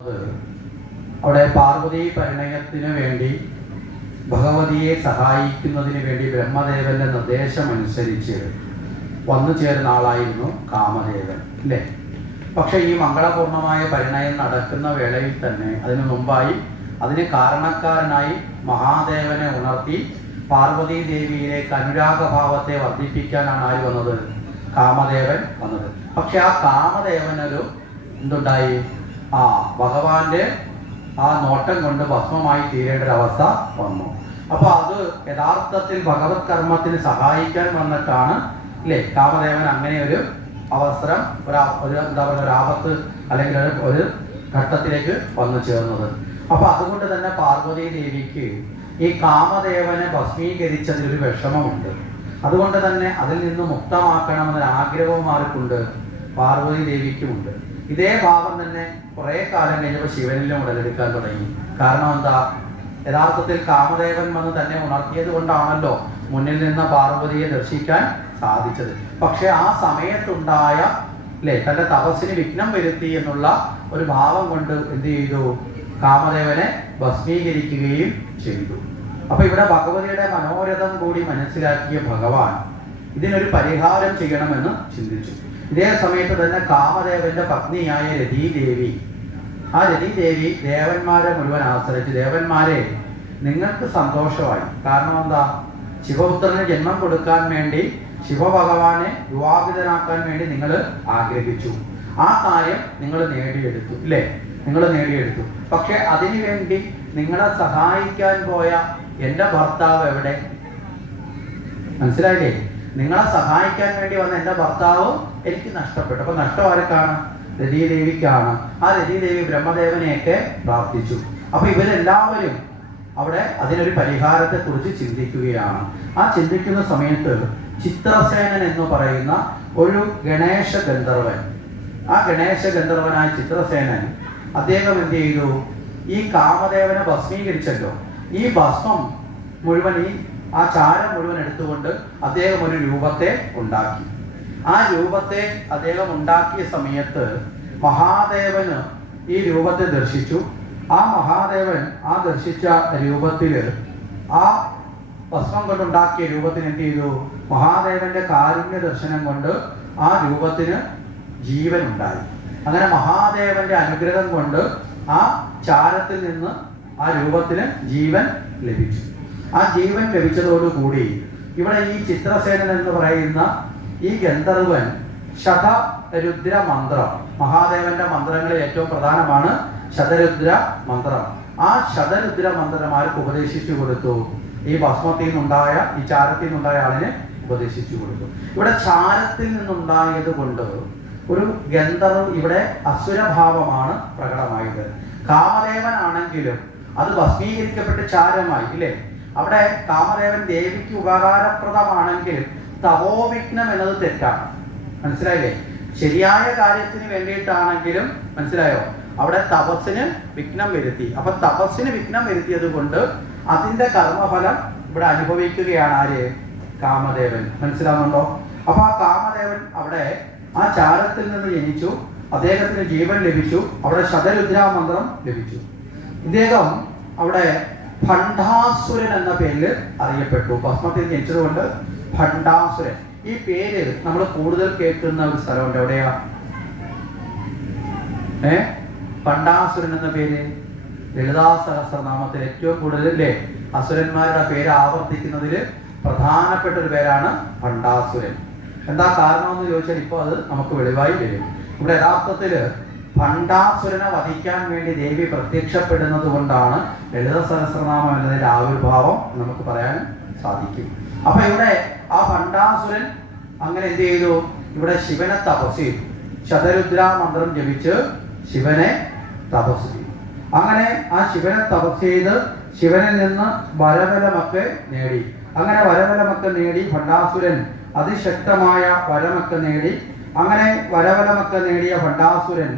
അവിടെ പാർവതി പരിണയത്തിന് വേണ്ടി ഭഗവതിയെ സഹായിക്കുന്നതിന് വേണ്ടി ബ്രഹ്മദേവന്റെ നിർദ്ദേശമനുസരിച്ച് വന്നു ചേർന്ന ആളായിരുന്നു കാമദേവൻ, അല്ലേ? പക്ഷെ ഈ മംഗളപൂർണമായ പരിണയം നടക്കുന്ന വേളയിൽ തന്നെ അതിനു മുമ്പായി അതിന് കാരണക്കാരനായി മഹാദേവനെ ഉണർത്തി പാർവതി ദേവിയിലേക്ക് അനുരാഗഭാവത്തെ വർദ്ധിപ്പിക്കാനാണ് ആര് വന്നത്? കാമദേവൻ വന്നത്. പക്ഷെ ആ കാമദേവനൊരു എന്തുണ്ടായി? ഭഗവാന്റെ ആ നോട്ടം കൊണ്ട് ഭസ്മമായി തീരേണ്ട ഒരു അവസ്ഥ വന്നു. അപ്പൊ അത് യഥാർത്ഥത്തിൽ ഭഗവത് കർമ്മത്തിന് സഹായിക്കാൻ വന്നിട്ടാണ്, അല്ലേ, കാമദേവൻ അങ്ങനെ ഒരു അവസരം എന്താ പറയുക, ഒരു ആപത്ത് അല്ലെങ്കിൽ ഒരു ഘട്ടത്തിലേക്ക് വന്നു ചേർന്നത്. അപ്പൊ അതുകൊണ്ട് തന്നെ പാർവതി ദേവിക്ക് ഈ കാമദേവനെ ഭസ്മീകരിച്ചതിലൊരു വിഷമമുണ്ട്. അതുകൊണ്ട് തന്നെ അതിൽ നിന്ന് മുക്തമാക്കണമെന്നൊരു ആഗ്രഹവും ആർക്കുണ്ട്? പാർവതി ദേവിക്കുമുണ്ട്. ഇതേ ഭാവം തന്നെ കുറെ കാലം കഴിഞ്ഞപ്പോൾ ശിവനിലും ഉടലെടുക്കാൻ തുടങ്ങി. കാരണം എന്താ? യഥാർത്ഥത്തിൽ കാമദേവൻ വന്ന് തന്നെ ഉണർത്തിയത് കൊണ്ടാണല്ലോ മുന്നിൽ നിന്ന് പാർവതിയെ ദർശിക്കാൻ സാധിച്ചത്. പക്ഷെ ആ സമയത്തുണ്ടായ, അല്ലേ, തന്റെ തപസ്സിന് വിഘ്നം വരുത്തി എന്നുള്ള ഒരു ഭാവം കൊണ്ട് എന്ത് ചെയ്തു? കാമദേവനെ ഭസ്മീകരിക്കുകയും ചെയ്തു. അപ്പൊ ഇവിടെ ഭഗവതിയുടെ മനോരഥം കൂടി മനസ്സിലാക്കിയ ഭഗവാൻ ഇതിനൊരു പരിഹാരം ചെയ്യണമെന്ന് ചിന്തിച്ചു. ഇതേ സമയത്ത് തന്നെ കാമദേവന്റെ പത്നിയായ രതീദേവി, ആ രതീദേവി ദേവന്മാരെ മുഴുവൻ ആശ്രയിച്ചു. ദേവന്മാരെ, നിങ്ങൾക്ക് സന്തോഷമായി. കാരണം എന്താ? ശിവപുത്രന് ജന്മം കൊടുക്കാൻ വേണ്ടി, ശിവഭഗവാനെ വിവാഹിതനാക്കാൻ വേണ്ടി നിങ്ങൾ ആഗ്രഹിച്ചു. ആ കാര്യം നിങ്ങൾ നേടിയെടുത്തു, ഇല്ലേ? നിങ്ങൾ നേടിയെടുത്തു. പക്ഷെ അതിനുവേണ്ടി നിങ്ങളെ സഹായിക്കാൻ പോയ എൻ്റെ ഭർത്താവ് എവിടെ? മനസ്സിലായില്ലേ? നിങ്ങളെ സഹായിക്കാൻ വേണ്ടി വന്ന എൻ്റെ ഭർത്താവ് എനിക്ക് നഷ്ടപ്പെട്ടു. അപ്പൊ നഷ്ടം ആർക്കാണ്? രതീദേവിക്കാണ്. ആ രതീദേവി ബ്രഹ്മദേവനെയൊക്കെ പ്രാർത്ഥിച്ചു. അപ്പൊ ഇവരെല്ലാവരും അവിടെ അതിനൊരു പരിഹാരത്തെ കുറിച്ച് ചിന്തിക്കുകയാണ്. ആ ചിന്തിക്കുന്ന സമയത്ത് ചിത്രസേനൻ എന്ന് പറയുന്ന ഒരു ഗണേശ ഗന്ധർവൻ, ആ ഗണേശ ഗന്ധർവനായ ചിത്രസേനൻ, അദ്ദേഹം എന്ത് ചെയ്തു? ഈ കാമദേവനെ ഭസ്മീകരിച്ചല്ലോ, ഈ ഭസ്മം മുഴുവൻ, ആ ചാരം മുഴുവൻ എടുത്തുകൊണ്ട് അദ്ദേഹം ഒരു രൂപത്തെ ഉണ്ടാക്കി. ആ രൂപത്തെ അദ്ദേഹം ഉണ്ടാക്കിയ സമയത്ത് മഹാദേവന് ഈ രൂപത്തെ ദർശിച്ചു. ആ മഹാദേവൻ ആ ദർശിച്ച രൂപത്തില്, ആ ഭസ്മം കൊണ്ടുണ്ടാക്കിയ രൂപത്തിന് എന്ത് ചെയ്തു? മഹാദേവന്റെ കാരുണ്യ ദർശനം കൊണ്ട് ആ രൂപത്തിന് ജീവൻ ഉണ്ടായി. അങ്ങനെ മഹാദേവന്റെ അനുഗ്രഹം കൊണ്ട് ആ ചാരത്തിൽ നിന്ന് ആ രൂപത്തിന് ജീവൻ ലഭിച്ചു. ആ ജീവൻ ലഭിച്ചതോടുകൂടി ഇവിടെ ഈ ചിത്രസേനൻ എന്ന് പറയുന്ന ഈ ഗന്ധർവൻ ശതരുദ്ര മന്ത്രം, മഹാദേവന്റെ മന്ത്രങ്ങളിൽ ഏറ്റവും പ്രധാനമാണ് ശതരുദ്ര മന്ത്രം. ആ ശതരുദ്ര മന്ത്രം ആർക്ക് ഉപദേശിച്ചു കൊടുത്തു? ഈ ഭസ്മത്തിൽ നിന്നുണ്ടായ, ഈ ചാരത്തിൽ നിന്നുണ്ടായ ആളിന് ഉപദേശിച്ചു കൊടുത്തു. ഇവിടെ ചാരത്തിൽ നിന്നുണ്ടായത് കൊണ്ട് ഒരു ഗന്ധർവ് ഇവിടെ അസുരഭാവമാണ് പ്രകടമായത്. കാമദേവനാണെങ്കിലും അത് ഭസ്മീകരിക്കപ്പെട്ട് ചാരമായി, ഇല്ലേ? അവിടെ കാമദേവൻ ദേവിക്ക് ഉപകാരപ്രദമാണെങ്കിലും തപോവിഘ്നം എന്നത് തെറ്റാണ്. മനസ്സിലായില്ലേ? ശരിയായ കാര്യത്തിന് വേണ്ടിയിട്ടാണെങ്കിലും, മനസ്സിലായോ, അവിടെ തപസ്സിന് വിഘ്നം വരുത്തി. അപ്പൊ തപസ്സിന് വിഘ്നം വരുത്തിയത് കൊണ്ട് അതിന്റെ കർമ്മഫലം ഇവിടെ അനുഭവിക്കുകയാണ് ആര്? കാമദേവൻ. മനസ്സിലാവുന്നുണ്ടോ? അപ്പൊ ആ കാമദേവൻ അവിടെ ആ ചാരത്തിൽ നിന്ന് ജനിച്ചു, അദ്ദേഹത്തിന് ജീവൻ ലഭിച്ചു, അവിടെ ശതരുദ്ര മന്ത്രം ലഭിച്ചു. ഇദ്ദേഹം അവിടെ ഭണ്ഡാസുരൻ എന്ന പേരിൽ അറിയപ്പെട്ടു. ഭസ്മത്തിൽ ജനിച്ചതുകൊണ്ട് ഭണ്ഡാസുരൻ. ഈ പേര് നമ്മൾ കൂടുതൽ കേൾക്കുന്ന ഒരു സ്ഥലമുണ്ട്. എവിടെയാ? ഭണ്ഡാസുരൻ എന്ന പേര് ലളിതാ സഹസ്രനാമത്തിൽ ഏറ്റവും കൂടുതൽ, അല്ലേ, അസുരന്മാരുടെ പേര് ആവർത്തിക്കുന്നതിൽ പ്രധാനപ്പെട്ട ഒരു പേരാണ് ഭണ്ഡാസുരൻ. എന്താ കാരണം എന്ന് ചോദിച്ചാൽ ഇപ്പോൾ അത് നമുക്ക് വെളിവായി വരും. ഇവിടെ യഥാർത്ഥത്തില് ഭണ്ഡാസുരനെ വധിക്കാൻ വേണ്ടി ദേവി പ്രത്യക്ഷപ്പെടുന്നത് കൊണ്ടാണ് ലളിത സഹസ്രനാമം എന്നതിന്റെ ആവിർഭാവം നമുക്ക് പറയാൻ സാധിക്കും. അപ്പൊ ഇവിടെ ആ ഭണ്ഡാസുരൻ അങ്ങനെ എന്ത് ചെയ്തു? ഇവിടെ ശിവനെ തപസ് ചെയ്തു. ശതരുദ്ര മന്ത്രം ജപിച്ച് ശിവനെ തപസ് ചെയ്തു. അങ്ങനെ ആ ശിവനെ തപസ് ചെയ്ത് ശിവനിൽ നിന്ന് വരബലമൊക്കെ നേടി. അങ്ങനെ വരബലമൊക്കെ നേടി ഭണ്ഡാസുരൻ അതിശക്തമായ വരമൊക്കെ നേടി. അങ്ങനെ വരബലമൊക്കെ നേടിയ ഭണ്ഡാസുരൻ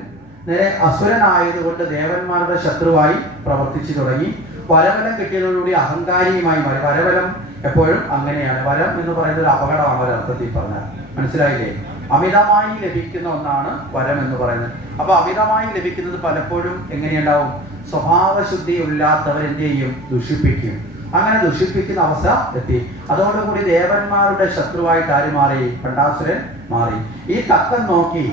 നേരെ അസുരനായതുകൊണ്ട് ദേവന്മാരുടെ ശത്രുവായി പ്രവർത്തിച്ചു തുടങ്ങി. വരബലം കിട്ടിയതോടുകൂടി അഹങ്കാരിയുമായി മാറി. വരബലം എപ്പോഴും അങ്ങനെയാണ്. വരം എന്ന് പറയുന്നത് ഒരു അപകടമാണ് ഒരർത്ഥത്തിൽ പറഞ്ഞാൽ. മനസ്സിലായില്ലേ? അമിതമായി ലഭിക്കുന്ന ഒന്നാണ് വരം എന്ന് പറയുന്നത്. അപ്പൊ അമിതമായി ലഭിക്കുന്നത് പലപ്പോഴും എങ്ങനെയുണ്ടാവും? സ്വഭാവശുദ്ധി ഇല്ലാത്തവരെന്ത് ചെയ്യും? ദുഷിപ്പിക്കും. അങ്ങനെ ദുഷിപ്പിക്കുന്ന അവസ്ഥ എത്തി. അതോടുകൂടി ദേവന്മാരുടെ ശത്രുവായിട്ട് ആര് മാറി? ഭണ്ഡാസുരൻ മാറി. ഈ തക്കം നോക്കി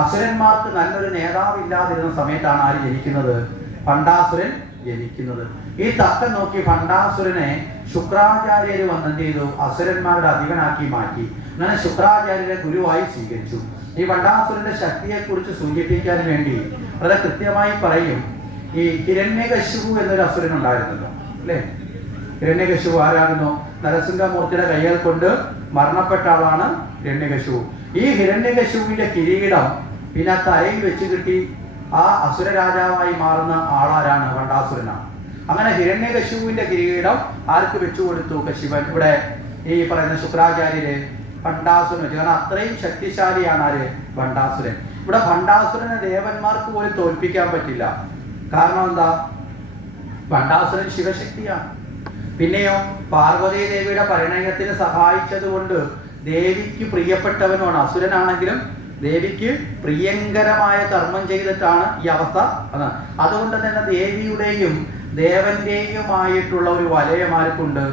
അസുരന്മാർക്ക് നല്ലൊരു നേതാവില്ലാതിരുന്ന സമയത്താണ് ആര് ജനിക്കുന്നത്? ഭണ്ഡാസുരൻ ജനിക്കുന്നത്. ഈ തക്കം നോക്കി ഭണ്ഡാസുരനെ ശുക്രാചാര്യര് വന്നെന്ത് ചെയ്തു? അസുരന്മാരുടെ അധിപനാക്കി മാറ്റി. അങ്ങനെ ശുക്രാചാര്യരെ ഗുരുവായി സ്വീകരിച്ചു. ഈ ഭണ്ഡാസുരന്റെ ശക്തിയെക്കുറിച്ച് സൂചിപ്പിക്കാൻ വേണ്ടി വളരെ കൃത്യമായി പറയും. ഈ ഹിരണ്യകശിപു എന്നൊരു അസുരൻ ഉണ്ടായിരുന്നല്ലോ, അല്ലേ? ഹിരണ്യകശിപു ആരായിരുന്നു? നരസിംഹമൂർത്തിയുടെ കയ്യിൽ കൊണ്ട് മരണപ്പെട്ട ആളാണ് ഹിരണ്യകശിപു. ഈ ഹിരണ്യകശിപുവിന്റെ കിരീടം പിന്നെ തലയിൽ വെച്ച് കിട്ടി ആ അസുര രാജാവായി മാറുന്ന ആളാരാണ്? ഭണ്ഡാസുരനാണ്. അങ്ങനെ ഹിരണ്യകശിപുവിന്റെ കിരീടം ആർക്ക് വെച്ചു കൊടുത്തു? കശിപൻ. ഇവിടെ ഈ പറയുന്ന ശുക്രാചാര്യര് ഭണ്ഡാസുരൻ വെച്ചു. കാരണം അത്രയും ശക്തിശാലിയാണ് ആര്? ഭണ്ഡാസുരൻ. ഇവിടെ ഭണ്ഡാസുരനെ ദേവന്മാർക്ക് പോലും തോൽപ്പിക്കാൻ പറ്റില്ല. കാരണം എന്താ? ഭണ്ഡാസുരൻ ശിവശക്തിയാണ്. പിന്നെയോ പാർവതി ദേവിയുടെ പരിണയത്തിന് സഹായിച്ചത് കൊണ്ട് ദേവിക്ക് പ്രിയപ്പെട്ടവനുമാണ്. അസുരനാണെങ്കിലും ദേവിക്ക് പ്രിയങ്കരമായ കർമ്മം ചെയ്തിട്ടാണ് ഈ അവസ്ഥ. അതുകൊണ്ട് തന്നെ ദേവിയുടെയും ദേവന്റെയുമായിട്ടുള്ള ഒരു വലയം ആർക്കുണ്ട്?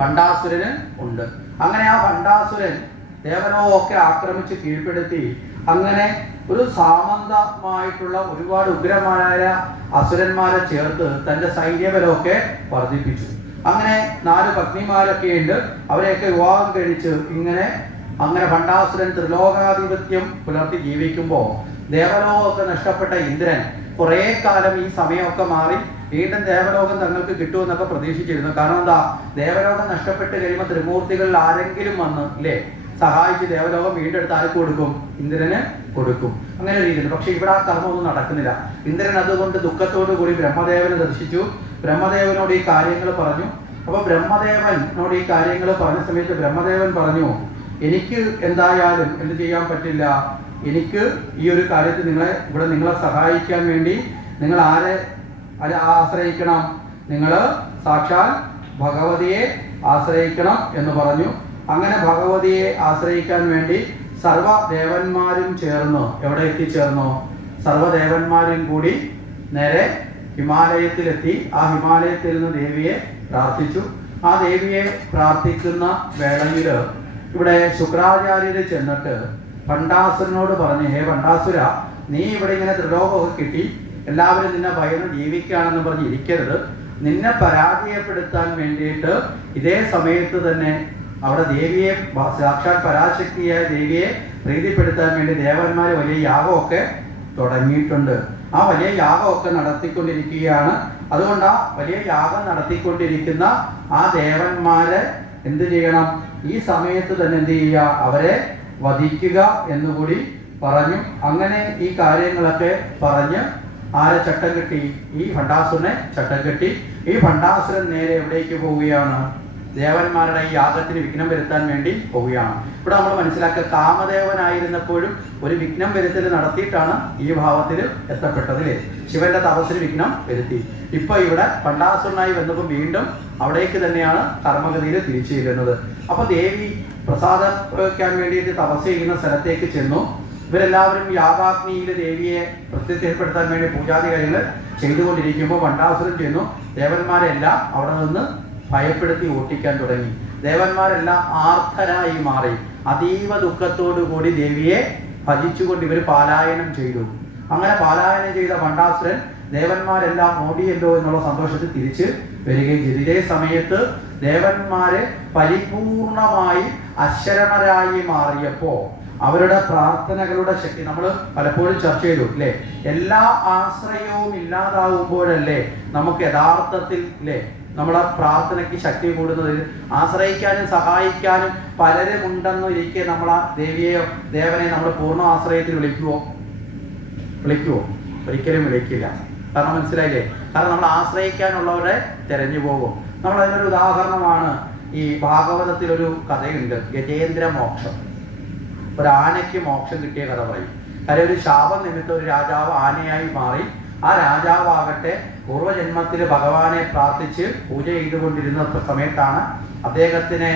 ഭണ്ഡാസുരന് ഉണ്ട്. അങ്ങനെ ആ ഭണ്ഡാസുരൻ ദേവനോക്കെ ആക്രമിച്ച് കീഴ്പ്പെടുത്തി അങ്ങനെ ഒരു സാമന്തമായിട്ടുള്ള ഒരുപാട് ഉഗ്രമായ അസുരന്മാരെ ചേർത്ത് തന്റെ സൈന്യബലമൊക്കെ വർദ്ധിപ്പിച്ചു. അങ്ങനെ 4 പത്നിമാരൊക്കെ ഉണ്ട്. അവരെയൊക്കെ വിവാഹം കഴിച്ച് അങ്ങനെ ഭണ്ഡാസുരൻ ത്രിലോകാധിപത്യം പുലർത്തി ജീവിക്കുമ്പോൾ ദേവലോകമൊക്കെ നഷ്ടപ്പെട്ട ഇന്ദ്രൻ കുറെ കാലം ഈ സമയമൊക്കെ മാറി വീണ്ടും ദേവലോകം തങ്ങൾക്ക് കിട്ടുമെന്നൊക്കെ പ്രതീക്ഷിച്ചിരുന്നു. കാരണം എന്താ? ദേവലോകം നഷ്ടപ്പെട്ട് കഴിയുമ്പോൾ ത്രിമൂർത്തികളിൽ ആരെങ്കിലും വന്ന് ഇല്ലേ സഹായിച്ച് ദേവലോകം വീണ്ടെടുത്ത് ആർക്ക് കൊടുക്കും? ഇന്ദ്രന് കൊടുക്കും. അങ്ങനെ ഒരു രീതിയിൽ. പക്ഷെ ഇവിടെ ആ കർമ്മമൊന്നും നടക്കുന്നില്ല. ഇന്ദ്രൻ അതുകൊണ്ട് ദുഃഖത്തോടു കൂടി ബ്രഹ്മദേവനെ ദർശിച്ചു. ബ്രഹ്മദേവനോട് ഈ കാര്യങ്ങൾ പറഞ്ഞു. അപ്പൊ ബ്രഹ്മദേവനോട് ഈ കാര്യങ്ങൾ പറഞ്ഞ സമയത്ത് ബ്രഹ്മദേവൻ പറഞ്ഞു, എനിക്ക് എന്തായാലും എന്ത് ചെയ്യാൻ പറ്റില്ല. എനിക്ക് ഈ ഒരു കാര്യത്തിൽ നിങ്ങളെ സഹായിക്കാൻ വേണ്ടി നിങ്ങൾ ആരെ ആശ്രയിക്കണം? നിങ്ങൾ സാക്ഷാൽ ഭഗവതിയെ ആശ്രയിക്കണം എന്ന് പറഞ്ഞു. അങ്ങനെ ഭഗവതിയെ ആശ്രയിക്കാൻ വേണ്ടി സർവ്വദേവന്മാരും ചേർന്നു. എവിടെ എത്തിച്ചേർന്നു? സർവ്വദേവന്മാരും കൂടി നേരെ ഹിമാലയത്തിലെത്തി. ആ ഹിമാലയത്തിൽ നിന്ന് ദേവിയെ പ്രാർത്ഥിച്ചു. ആ ദേവിയെ പ്രാർത്ഥിക്കുന്ന വേളയിൽ ഇവിടെ ശുക്രാചാര്യര് ചെന്നിട്ട് ഭണ്ഡാസുരനോട് പറഞ്ഞു, ഹേ ഭണ്ഡാസുര, നീ ഇവിടെ ഇങ്ങനെ ത്രിലോകമൊക്കെ കിട്ടി, എല്ലാവരും നിന്നെ ഭയന്ന് ജീവിക്കുകയാണെന്ന് പറഞ്ഞ് ഇരിക്കരുത്. നിന്നെ പരാജയപ്പെടുത്താൻ വേണ്ടിയിട്ട് ഇതേ സമയത്ത് തന്നെ അവിടെ ദേവിയെ സാക്ഷാൽ പരാശക്തിയായ ദേവിയെ പ്രീതിപ്പെടുത്താൻ വേണ്ടി ദേവന്മാർ വലിയ യാഗമൊക്കെ തുടങ്ങിയിട്ടുണ്ട്. ആ വലിയ യാഗമൊക്കെ നടത്തിക്കൊണ്ടിരിക്കുകയാണ്. അതുകൊണ്ട് ആ വലിയ യാഗം നടത്തിക്കൊണ്ടിരിക്കുന്ന ആ ദേവന്മാരെ എന്ത് ചെയ്യണം? ഈ സമയത്ത് തന്നെ എന്ത് ചെയ്യുക? അവരെ വധിക്കുക എന്നുകൂടി പറഞ്ഞു. അങ്ങനെ ഈ കാര്യങ്ങളൊക്കെ പറഞ്ഞ് ആരെ ചട്ടം കെട്ടി? ഈ ഭണ്ഡാസുരനെ ചട്ടം കെട്ടി. ഈ ഭണ്ഡാസുരൻ നേരെ എവിടേക്ക് പോവുകയാണ്? ദേവന്മാരുടെ ഈ യാഗത്തിന് വിഘ്നം വരുത്താൻ വേണ്ടി പോവുകയാണ്. ഇവിടെ നമ്മൾ മനസ്സിലാക്കുക, കാമദേവനായിരുന്നപ്പോഴും ഒരു വിഘ്നം വരുത്തൽ നടത്തിയിട്ടാണ് ഈ ഭാവത്തിൽ എത്തപ്പെട്ടതില്ലേ. ശിവന്റെ തപസ്സിന് വിഘ്നം വരുത്തി. ഇപ്പൊ ഇവിടെ ഭണ്ഡാസുരനായി വന്നപ്പോൾ വീണ്ടും അവിടേക്ക് തന്നെയാണ് കർമ്മഗതിയിൽ തിരിച്ചു ചെല്ലുന്നത്. അപ്പൊ ദേവി പ്രസാദം വയ്ക്കാൻ വേണ്ടിയിട്ട് തപസ് ചെയ്യുന്ന സ്ഥലത്തേക്ക് ചെന്നു. ഇവരെല്ലാവരും യാഗാഗ്നിയിൽ ദേവിയെ പ്രത്യക്ഷപ്പെടുത്താൻ വേണ്ടി പൂജാതി കാര്യങ്ങൾ ചെയ്തുകൊണ്ടിരിക്കുമ്പോൾ ഭണ്ഡാസുരൻ ചെന്നു. ദേവന്മാരെല്ലാം അവിടെ നിന്ന് ഭയപ്പെടുത്തി ഓട്ടിക്കാൻ തുടങ്ങി. ദേവന്മാരെല്ലാം ആർത്തരായി മാറി. അതീവ ദുഃഖത്തോടു കൂടി ദേവിയെ ഭജിച്ചുകൊണ്ട് ഇവർ പാലായനം ചെയ്തു. അങ്ങനെ പാലായനം ചെയ്ത ഭണ്ഡാസുരൻ ദേവന്മാരെല്ലാം ഓടിയല്ലോ എന്നുള്ള സന്തോഷത്തിൽ തിരിച്ച് വരികയും ചെയ്തു. ഇതേ സമയത്ത് ദേവന്മാരെ പരിപൂർണമായി അശരണരായി മാറിയപ്പോൾ അവരുടെ പ്രാർത്ഥനകളുടെ ശക്തി നമ്മൾ പലപ്പോഴും ചർച്ച ചെയ്തു അല്ലേ. എല്ലാ ആശ്രയവും ഇല്ലാതാവുമ്പോഴല്ലേ നമുക്ക് യഥാർത്ഥത്തിൽ അല്ലേ നമ്മുടെ പ്രാർത്ഥനയ്ക്ക് ശക്തി കൂടുന്നതിൽ. ആശ്രയിക്കാനും സഹായിക്കാനും പലരും ഉണ്ടെന്നിരിക്കെ നമ്മൾ ആ ദേവനെ നമ്മൾ പൂർണ്ണ ആശ്രയത്തിൽ വിളിക്കുവോ? ഒരിക്കലും വിളിക്കില്ല. കാരണം മനസ്സിലായില്ലേ? കാരണം നമ്മൾ ആശ്രയിക്കാനുള്ളവരെ തെരഞ്ഞു പോകും. നമ്മൾ അതിനൊരു ഉദാഹരണമാണ് ഈ ഭാഗവതത്തിലൊരു കഥയുണ്ട്, ഗജേന്ദ്ര മോക്ഷം. ഒരു ആനയ്ക്ക് മോക്ഷം കിട്ടിയ കഥ പറയും. കാര്യം ഒരു ശാപം നിമിത്തം ഒരു രാജാവ് ആനയായി മാറി. ആ രാജാവാകട്ടെ പൂർവ്വജന്മത്തിൽ ഭഗവാനെ പ്രാർത്ഥിച്ച് പൂജ ചെയ്തുകൊണ്ടിരുന്ന സമയത്താണ് അദ്ദേഹത്തിനെ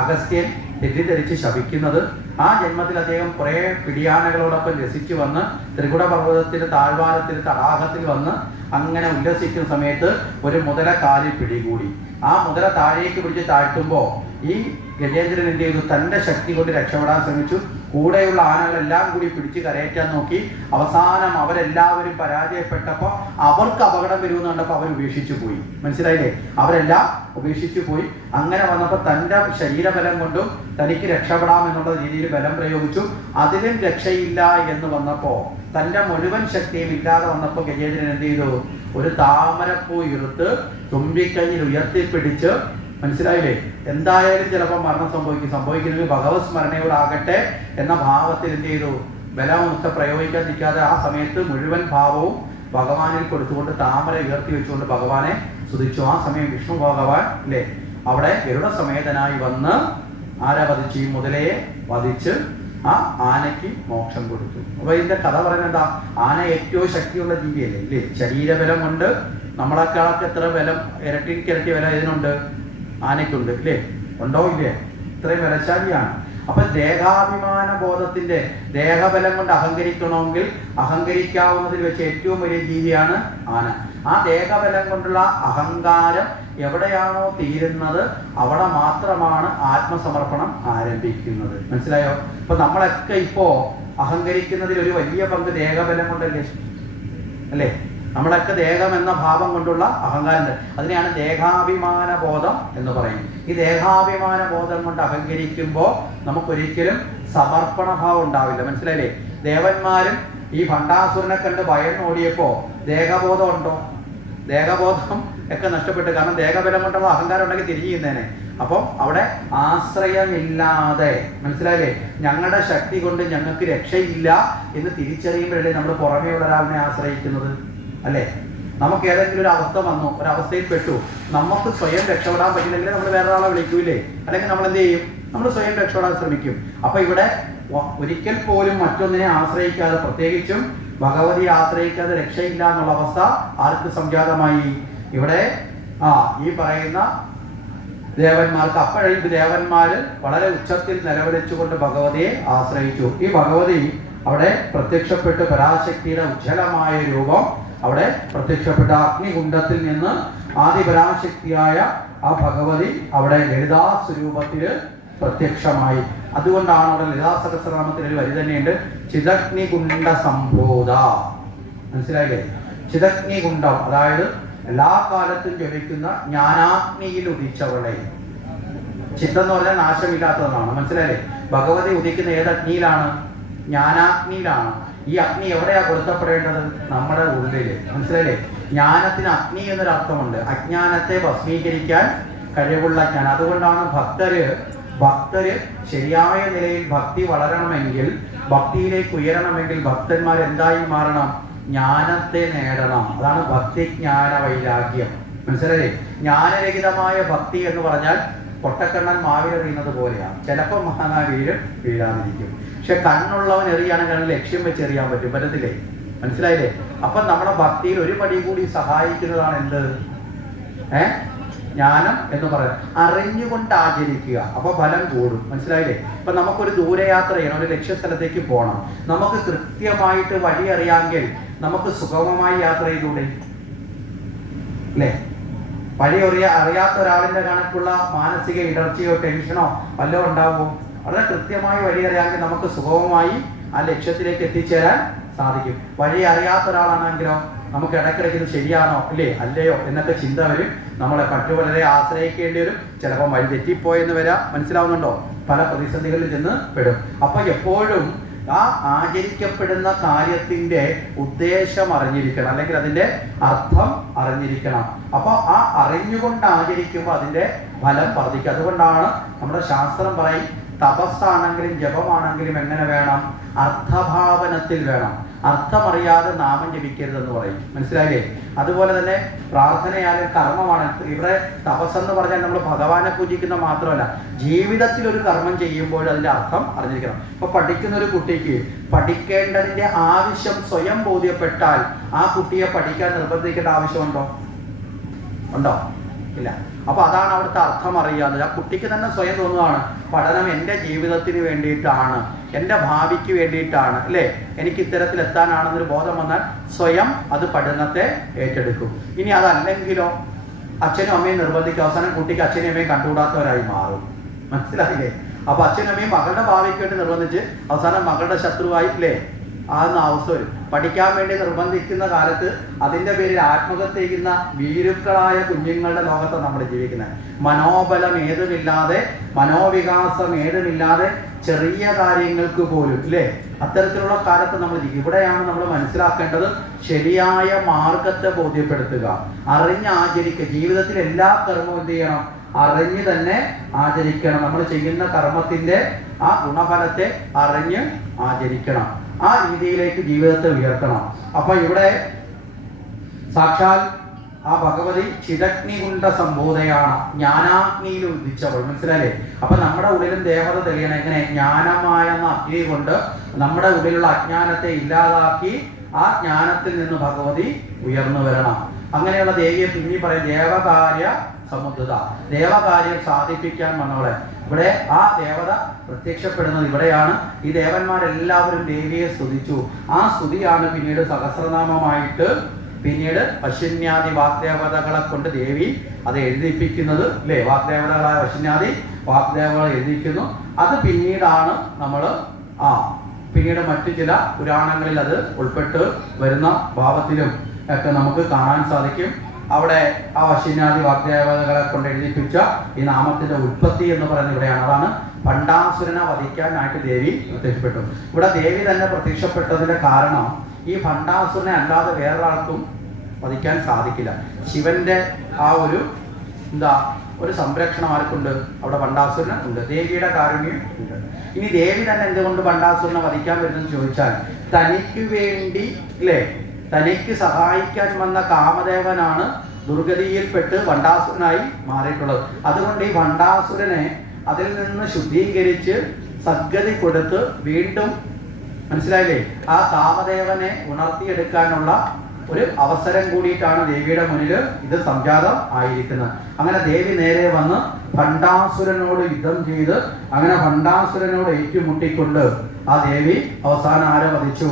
അഗസ്ത്യൻ തെറ്റിദ്ധരിച്ച് ശപിക്കുന്നത്. ആ ജന്മത്തിൽ അദ്ദേഹം കുറേ പിടിയാനകളോടൊപ്പം രസിച്ചു വന്ന് ത്രികുട പർവ്വതത്തിന്റെ താഴ്വാരത്തിൽ തടാകത്തിൽ വന്ന് അങ്ങനെ ഉല്ലസിക്കുന്ന സമയത്ത് ഒരു മുതല കാലിൽ പിടികൂടി. ആ മുതല താഴേക്ക് പിടിച്ച് താഴ്ത്തുമ്പോൾ ഈ ഗജേന്ദ്രൻ എന്ത് ചെയ്തു? തൻ്റെ ശക്തി കൊണ്ട് രക്ഷപ്പെടാൻ ശ്രമിച്ചു. കൂടെയുള്ള ആനകളെല്ലാം കൂടി പിടിച്ച് കരയറ്റാൻ നോക്കി. അവസാനം അവരെല്ലാവരും പരാജയപ്പെട്ടപ്പോൾ അവർക്ക് അപകടം വരുമെന്ന് കണ്ടപ്പോൾ അവർ ഉപേക്ഷിച്ചു പോയി. മനസ്സിലായില്ലേ? അവരെല്ലാം ഉപേക്ഷിച്ചു പോയി. അങ്ങനെ വന്നപ്പോൾ തൻ്റെ ശരീരബലം കൊണ്ടും തനിക്ക് രക്ഷപ്പെടാം എന്നുള്ള രീതിയിൽ ബലം പ്രയോഗിച്ചു. അതിലും രക്ഷയില്ല എന്ന് വന്നപ്പോൾ, തൻ്റെ മുഴുവൻ ശക്തിയും ഇല്ലാതെ വന്നപ്പോൾ ഗജേന്ദ്രൻ എന്ത് ചെയ്തു? ഒരു താമരപ്പൂ ഇറുത്ത് തുമ്പിക്കൈയിൽ ഉയർത്തിപ്പിടിച്ച്, മനസ്സിലായില്ലേ? എന്തായാലും ചിലപ്പോൾ മരണം സംഭവിക്കുന്നത് ഭഗവത് സ്മരണയോടാകട്ടെ എന്ന ഭാവത്തിൽ എന്ത് ചെയ്തു? ബലമൊക്കെ പ്രയോഗിക്കാൻ നിൽക്കാതെ ആ സമയത്ത് മുഴുവൻ ഭാവവും ഭഗവാനിൽ കൊടുത്തുകൊണ്ട് താമര ഉയർത്തി വെച്ചുകൊണ്ട് ഭഗവാനെ സ്തുതിച്ചു. ആ സമയം വിഷ്ണു ഭഗവാൻ അല്ലേ അവിടെ ഗരുഡ സമേതനായി വന്ന് ആരെ വധിച്ചു? ഈ മുതലയെ വധിച്ച് ആ ആനയ്ക്ക് മോക്ഷം കൊടുത്തു. അപ്പൊ ഇതിന്റെ കഥ പറയുന്നത് എന്താ? ആന ഏറ്റവും ശക്തിയുള്ള ജീവിയല്ലേ ഇല്ലേ? ശരീരബലം കൊണ്ട് നമ്മളെക്കാളൊക്കെ എത്ര ബലം, ഇരട്ടി ബലം ഇതിനുണ്ട്, ആനയ്ക്കുണ്ട് ഇല്ലേ? ഉണ്ടോ ഇല്ലേ? ഇത്രയും ബലശാലിയാണ്. അപ്പൊ ദേഹാഭിമാന ബോധത്തിന്റെ ദേഹബലം കൊണ്ട് അഹങ്കരിക്കണമെങ്കിൽ അഹങ്കരിക്കാവുന്നതിൽ വെച്ച് ഏറ്റവും വലിയ ജീവിയാണ് ആന. ആ ദേഹബലം കൊണ്ടുള്ള അഹങ്കാരം എവിടെയാണോ തീരുന്നത് അവിടെ മാത്രമാണ് ആത്മസമർപ്പണം ആരംഭിക്കുന്നത്. മനസ്സിലായോ? ഇപ്പൊ നമ്മളൊക്കെ ഇപ്പോ അഹങ്കരിക്കുന്നതിൽ ഒരു വലിയ പങ്ക് ദേഹബലം കൊണ്ടല്ലേ അല്ലേ? നമ്മളൊക്കെ ദേഹം എന്ന ഭാവം കൊണ്ടുള്ള അഹങ്കാരം. അതിനെയാണ് ദേഹാഭിമാന ബോധം എന്ന് പറയുന്നത്. ഈ ദേഹാഭിമാന ബോധം കൊണ്ട് അഹങ്കരിക്കുമ്പോൾ നമുക്കൊരിക്കലും സമർപ്പണ ഭാവം ഉണ്ടാവില്ല. മനസ്സിലായില്ലേ? ദേവന്മാരും ഈ ഭണ്ഡാസുരനെ കണ്ട് ഭയന്നോടിയപ്പോ ദേഹബോധം ഉണ്ടോ? ദേഹബോധം ഒക്കെ നഷ്ടപ്പെട്ടു. കാരണം ദേഹബലം കൊണ്ടുള്ള അഹങ്കാരം ഉണ്ടെങ്കിൽ തിരിഞ്ഞു ചെയ്യുന്നതിനെ. അപ്പം അവിടെ ആശ്രയമില്ലാതെ, മനസ്സിലായില്ലേ? ഞങ്ങളുടെ ശക്തി കൊണ്ട് ഞങ്ങൾക്ക് രക്ഷയില്ല എന്ന് തിരിച്ചറിയുമ്പോഴല്ലേ നമ്മൾ പുറമേ ഉള്ള ഒരാളിനെ ആശ്രയിക്കുന്നത് അല്ലേ? നമുക്ക് ഏതെങ്കിലും ഒരു അവസ്ഥ വന്നു, ഒരവസ്ഥയിൽ പെട്ടു, നമുക്ക് സ്വയം രക്ഷപ്പെടാൻ പറ്റില്ലെങ്കിൽ നമ്മൾ വേറെ ഒരാളെ വിളിക്കൂലേ? അല്ലെങ്കിൽ നമ്മൾ എന്ത് ചെയ്യും? നമ്മൾ സ്വയം രക്ഷപ്പെടാൻ ശ്രമിക്കും. അപ്പൊ ഇവിടെ ഒരിക്കൽ പോലും മറ്റൊന്നിനെ ആശ്രയിക്കാതെ, പ്രത്യേകിച്ചും ഭഗവതിയെ ആശ്രയിക്കാതെ രക്ഷയില്ല എന്നുള്ള അവസ്ഥ ആർക്ക് സംജാതമായി? ഇവിടെ ഈ പറയുന്ന ദേവന്മാർക്ക്. അപ്പോഴേ ദേവന്മാര് വളരെ ഉച്ചത്തിൽ നിലവിളിച്ചുകൊണ്ട് ഭഗവതിയെ ആശ്രയിച്ചു. ഈ ഭഗവതി അവിടെ പ്രത്യക്ഷപ്പെട്ട് പരാശക്തിയുടെ ഉജ്ജ്വലമായ രൂപം അവിടെ പ്രത്യക്ഷപ്പെട്ട അഗ്നികുണ്ഡത്തിൽ നിന്ന് ആദിപരാശക്തിയായ ആ ഭഗവതി അവിടെ ലളിതാ സ്വരൂപത്തിൽ പ്രത്യക്ഷമായി. അതുകൊണ്ടാണ് അവിടെ ലളിതാ സഹസ്രനാമത്തിൽ ഒരു വരി തന്നെയുണ്ട്, ചിദഗ്നികുണ്ഡ സംഭൂത. മനസ്സിലായില്ലേ? ചിദഗ്നികുണ്ഡം അതായത് എല്ലാ കാലത്തും ജ്വലിക്കുന്ന ജ്ഞാനാഗ്നിയിൽ ഉദിച്ചവളെ. ചിത്തം എന്ന് പറഞ്ഞാൽ നാശമില്ലാത്തതാണ്. മനസ്സിലായില്ലേ? ഭഗവതി ഉദിക്കുന്ന ഏത് അഗ്നിയിലാണ്? ജ്ഞാനാഗ്നിയിലാണ്. ഈ അഗ്നി എവിടെയാ കൊടുത്തപ്പെടേണ്ടത്? നമ്മുടെ ഉള്ളില്. മനസ്സിലായില്ലേ? ജ്ഞാനത്തിന് അഗ്നി എന്നൊരർത്ഥമുണ്ട്. അജ്ഞാനത്തെ ഭസ്മീകരിക്കാൻ കഴിവുള്ള ജ്ഞാനം. അതുകൊണ്ടാണ് ഭക്തര് ശരിയായ നിലയിൽ ഭക്തി വളരണമെങ്കിൽ, ഭക്തിയിലേക്ക് ഉയരണമെങ്കിൽ ഭക്തന്മാർ എന്തായി മാറണം? ജ്ഞാനത്തെ നേടണം. അതാണ് ഭക്തി ജ്ഞാന വൈരാഗ്യം. മനസ്സിലായില്ലേ? ജ്ഞാനരഹിതമായ ഭക്തി എന്ന് പറഞ്ഞാൽ പൊട്ടക്കണ്ണൻ മാവിലെറിയുന്നത് പോലെയാണ്. ചിലപ്പോൾ വീഴാതിരിക്കും. പക്ഷെ കണ്ണുള്ളവൻ എറിയാണെങ്കിൽ ലക്ഷ്യം വെച്ച് എറിയാൻ പറ്റത്തില്ലേ? മനസ്സിലായില്ലേ? അപ്പൊ നമ്മുടെ ഭക്തിയിൽ ഒരു പടി കൂടി സഹായിക്കുന്നതാണ് എന്ത്? ജ്ഞാനം എന്ന് പറയാം. അറിഞ്ഞുകൊണ്ട് ആചരിക്കുക, അപ്പൊ ഫലം കൂടും. മനസ്സിലായില്ലേ? ഇപ്പൊ നമുക്കൊരു ദൂരയാത്ര ചെയ്യണം, ഒരു ലക്ഷ്യസ്ഥലത്തേക്ക് പോകണം. നമുക്ക് കൃത്യമായിട്ട് വഴി അറിയാമെങ്കിൽ നമുക്ക് സുഗമമായി യാത്ര ചെയ്തൂടെ അല്ലേ? വഴി അറിയാത്ത ഒരാളിന്റെ കണക്കുള്ള മാനസിക ഇടർച്ചയോ ടെൻഷനോ വല്ലതും ഉണ്ടാവുമോ? വളരെ കൃത്യമായി വഴി അറിയാമെങ്കിൽ നമുക്ക് സുഗമമായി ആ ലക്ഷ്യത്തിലേക്ക് എത്തിച്ചേരാൻ സാധിക്കും. വഴി അറിയാത്ത ഒരാളാണെങ്കിലോ നമുക്ക് ഇടയ്ക്കിടയ്ക്ക് ഇത് ശരിയാണോ ഇല്ലേ അല്ലയോ എന്നൊക്കെ ചിന്ത വരും. നമ്മളെ മറ്റുപലരെ ആശ്രയിക്കേണ്ടി വരും. ചിലപ്പോൾ വഴി തെറ്റിപ്പോയെന്ന് വരാം. മനസ്സിലാവുന്നുണ്ടോ? പല പ്രതിസന്ധികളിൽ ചെന്ന് പെടും. അപ്പൊ എപ്പോഴും ആ ആചരിക്കപ്പെടുന്ന കാര്യത്തിന്റെ ഉദ്ദേശം അറിഞ്ഞിരിക്കണം, അല്ലെങ്കിൽ അതിന്റെ അർത്ഥം അറിഞ്ഞിരിക്കണം. അപ്പൊ ആ അറിഞ്ഞുകൊണ്ട് ആചരിക്കുമ്പോൾ അതിന്റെ ഫലം വർദ്ധിക്കും. അതുകൊണ്ടാണ് നമ്മുടെ ശാസ്ത്രം പറയും, തപസ്സാണെങ്കിലും ജപമാണെങ്കിലും എങ്ങനെ വേണം? അർത്ഥഭാവനത്തിൽ വേണം. അർത്ഥമറിയാതെ നാമം ജപിക്കരുതെന്ന് പറയും. മനസ്സിലായില്ലേ? അതുപോലെ തന്നെ പ്രാർത്ഥനയാലും കർമ്മമാണ്. ഇവിടെ തപസ്സെന്ന് പറഞ്ഞാൽ നമ്മൾ ഭഗവാനെ പൂജിക്കുന്ന മാത്രമല്ല, ജീവിതത്തിൽ ഒരു കർമ്മം ചെയ്യുമ്പോൾ അതിന്റെ അർത്ഥം അറിഞ്ഞിരിക്കണം. ഇപ്പൊ പഠിക്കുന്ന ഒരു കുട്ടിക്ക് പഠിക്കേണ്ടതിന്റെ ആവശ്യം സ്വയം ബോധ്യപ്പെട്ടാൽ ആ കുട്ടിയെ പഠിക്കാൻ നിർബന്ധിക്കേണ്ട ആവശ്യമുണ്ടോ? ഇല്ല. അപ്പൊ അതാണ് അവിടുത്തെ അർത്ഥം അറിയാതെ. ആ കുട്ടിക്ക് തന്നെ സ്വയം തോന്നുകയാണ്, പഠനം എൻ്റെ ജീവിതത്തിന് വേണ്ടിയിട്ടാണ്, എൻ്റെ ഭാവിക്ക് വേണ്ടിയിട്ടാണ്, അല്ലേ, എനിക്ക് ഇത്തരത്തിൽ എത്താനാണെന്നൊരു ബോധം വന്നാൽ സ്വയം അത് പഠനത്തെ ഏറ്റെടുക്കും. ഇനി അതല്ലെങ്കിലോ അച്ഛനും അമ്മയും നിർബന്ധിക്കും, അവസാനം കുട്ടിക്ക് അച്ഛനും അമ്മയും കണ്ടുകൂടാത്തവരായി മാറും. മനസ്സിലായില്ലേ? അപ്പൊ അച്ഛനും അമ്മയും മകളുടെ ഭാവിക്ക് വേണ്ടി നിർബന്ധിച്ച് അവസാനം മകളുടെ ശത്രുവായി, അല്ലേ, ആകുന്ന അവസ്ഥ വരും. പഠിക്കാൻ വേണ്ടി നിർബന്ധിക്കുന്ന കാലത്ത് അതിൻ്റെ പേരിൽ ആത്മഹത്യ ചെയ്യുന്ന ഭീരുക്കളായ കുഞ്ഞുങ്ങളുടെ ലോകത്താണ് നമ്മൾ ജീവിക്കുന്നത്. മനോബലം ഏതുമില്ലാതെ, മനോവികാസം ഏതുമില്ലാതെ ചെറിയ കാര്യങ്ങൾക്ക് പോലും, അല്ലേ, അത്തരത്തിലുള്ള കാലത്ത് നമ്മൾ ഇവിടെയാണ് നമ്മൾ മനസ്സിലാക്കേണ്ടത്. ശരിയായ മാർഗത്തെ ബോധ്യപ്പെടുത്തുക, അറിഞ്ഞ് ആചരിക്കുക. ജീവിതത്തിൽ എല്ലാ കർമ്മവും എന്ത് ചെയ്യണം? അറിഞ്ഞ് തന്നെ ആചരിക്കണം. നമ്മൾ ചെയ്യുന്ന കർമ്മത്തിന്റെ ആ ഗുണഫലത്തെ അറിഞ്ഞ് ആചരിക്കണം. ആ രീതിയിലേക്ക് ജീവിതത്തെ ഉയർത്തണം. അപ്പൊ ഇവിടെ സാക്ഷാൽ ആ ഭഗവതി ചിദഗ്നികുണ്ട സംബോധയാണ്, ജ്ഞാനാഗ്നിയിൽ ഉദിച്ചവൾ. മനസ്സിലായില്ലേ? അപ്പൊ നമ്മുടെ ഉള്ളിലും ദേവത തെളിയണം. എങ്ങനെ? ജ്ഞാനമായെന്ന അഗ്നി കൊണ്ട് നമ്മുടെ ഉള്ളിലുള്ള അജ്ഞാനത്തെ ഇല്ലാതാക്കി ആ ജ്ഞാനത്തിൽ നിന്ന് ഭഗവതി ഉയർന്നു വരണം. അങ്ങനെയുള്ള ദേവിയെ പിന്നീ പറയും ദേവകാര്യ സമുദ്രത, ദേവകാര്യം സാധിപ്പിക്കാൻ വന്നവളെ. ഇവിടെ ആ ദേവത പ്രത്യക്ഷപ്പെടുന്നത് ഇവിടെയാണ്. ഈ ദേവന്മാരെല്ലാവരും ദേവിയെ സ്തുതിച്ചു. ആ സ്തുതിയാണ് പിന്നീട് സഹസ്രനാമമായിട്ട് പിന്നീട് പശുന്യാദി വാഗ്ദേവതകളെ കൊണ്ട് ദേവി അത് എഴുതിപ്പിക്കുന്നത്, അല്ലേ? വാഗ്ദേവതകളായ പശുന്യാദി വാഗ്ദേവതകളെ എഴുതിക്കുന്നു. അത് പിന്നീടാണ് നമ്മൾ പിന്നീട് മറ്റു ചില പുരാണങ്ങളിൽ അത് ഉൾപ്പെട്ട് വരുന്ന ഭാവത്തിലും ഒക്കെ നമുക്ക് കാണാൻ സാധിക്കും. അവിടെ ആ പശുന്യാദി വാഗ്ദേവതകളെ കൊണ്ട് എഴുതിപ്പിച്ച ഈ നാമത്തിന്റെ ഉൽപ്പത്തി എന്ന് പറയുന്നത് ഇവിടെയാണ്. അതാണ് ഭണ്ഡാസുരനെ വധിക്കാനായിട്ട് ദേവി പ്രത്യക്ഷപ്പെട്ടു. ഇവിടെ ദേവി തന്നെ പ്രത്യക്ഷപ്പെട്ടതിന്റെ കാരണം ഈ ഭണ്ഡാസുരനെ അല്ലാതെ വേറൊരാൾക്കും വധിക്കാൻ സാധിക്കില്ല. ശിവന്റെ ആ ഒരു ഒരു സംരക്ഷണം ആർക്കുണ്ട്? അവിടെ ഭണ്ഡാസുരന് ഉണ്ട്, ദേവിയുടെ കാരുണ്യം ഉണ്ട്. ഇനി ദേവി തന്നെ എന്തുകൊണ്ട് ഭണ്ഡാസുരനെ വധിക്കാൻ വരുന്നെന്ന് ചോദിച്ചാൽ, തനിക്ക് വേണ്ടി, അല്ലേ, തനിക്ക് സഹായിക്കാൻ വന്ന കാമദേവനാണ് ദുർഗതിയിൽപ്പെട്ട് ഭണ്ഡാസുരനായി മാറിയിട്ടുള്ളത്. അതുകൊണ്ട് ഈ ഭണ്ഡാസുരനെ അതിൽ നിന്ന് ശുദ്ധീകരിച്ച് സദ്ഗതി കൊടുത്ത് വീണ്ടും, മനസ്സിലായില്ലേ, ആ കാമദേവനെ ഉണർത്തിയെടുക്കാനുള്ള ഒരു അവസരം കൂടിയിട്ടാണ് ദേവിയുടെ മുന്നിൽ ഇത് സംജാതം ആയിരിക്കുന്നത്. അങ്ങനെ ദേവി നേരെ വന്ന് ഭണ്ഡാസുരനോട് യുദ്ധം ചെയ്ത് അങ്ങനെ ഭണ്ഡാസുരനോട് ഏറ്റുമുട്ടിക്കൊണ്ട് ആ ദേവി അവസാനം ആരെ വധിച്ചു?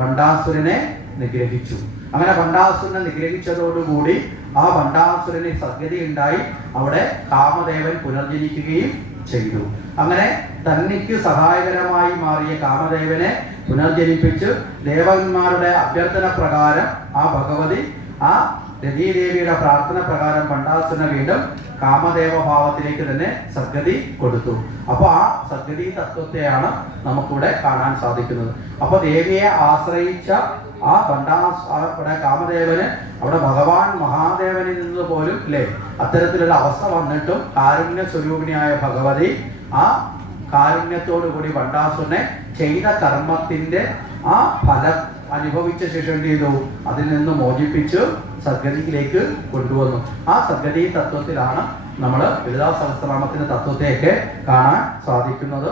ഭണ്ഡാസുരനെ നിഗ്രഹിച്ചു. അങ്ങനെ ഭണ്ഡാസുരനെ നിഗ്രഹിച്ചതോടുകൂടി ആ ഭണ്ഡാസുരന് സദ്ഗതി ഉണ്ടായി. അവിടെ കാമദേവൻ പുനർജനിക്കുകയും ചെയ്തു. അങ്ങനെ തനിക്ക് സഹായകരമായി മാറിയ കാമദേവനെ പുനർജനിപ്പിച്ച് ദേവന്മാരുടെ അഭ്യർത്ഥന പ്രകാരം ആ ഭഗവതി ആ രതീദേവിയുടെ പ്രാർത്ഥന പ്രകാരം ഭണ്ഡാസുരനെ വീണ്ടും കാമദേവ ഭാവത്തിലേക്ക് തന്നെ സദ്ഗതി കൊടുത്തു. അപ്പോൾ ആ സദ്ഗതി തത്വത്തെയാണ് നമുക്കിവിടെ കാണാൻ സാധിക്കുന്നത്. അപ്പോൾ ദേവിയെ ആശ്രയിച്ച ആ അവിടെ കാമദേവന് അവിടെ ഭഗവാൻ മഹാദേവനിൽ നിന്ന് പോലും, അല്ലേ, അത്തരത്തിലൊരു അവസ്ഥ വന്നിട്ടും കാരുണ്യ സ്വരൂപിണിയായ ഭഗവതി ആ കാരുണ്യത്തോടു കൂടി ഭണ്ഡാസുരനെ ചെയ്ത കർമ്മത്തിന്റെ ആ ഫലം അനുഭവിച്ച ശേഷം എന്ത് ചെയ്തു? അതിൽ നിന്ന് മോചിപ്പിച്ച് സദ്ഗതിയിലേക്ക് കൊണ്ടുവന്നു. ആ സദ്ഗതി തത്വത്തിലാണ് നമ്മൾ ലളിതാ സഹസ്രനാമത്തിന്റെ തത്വത്തെയൊക്കെ കാണാൻ സാധിക്കുന്നത്.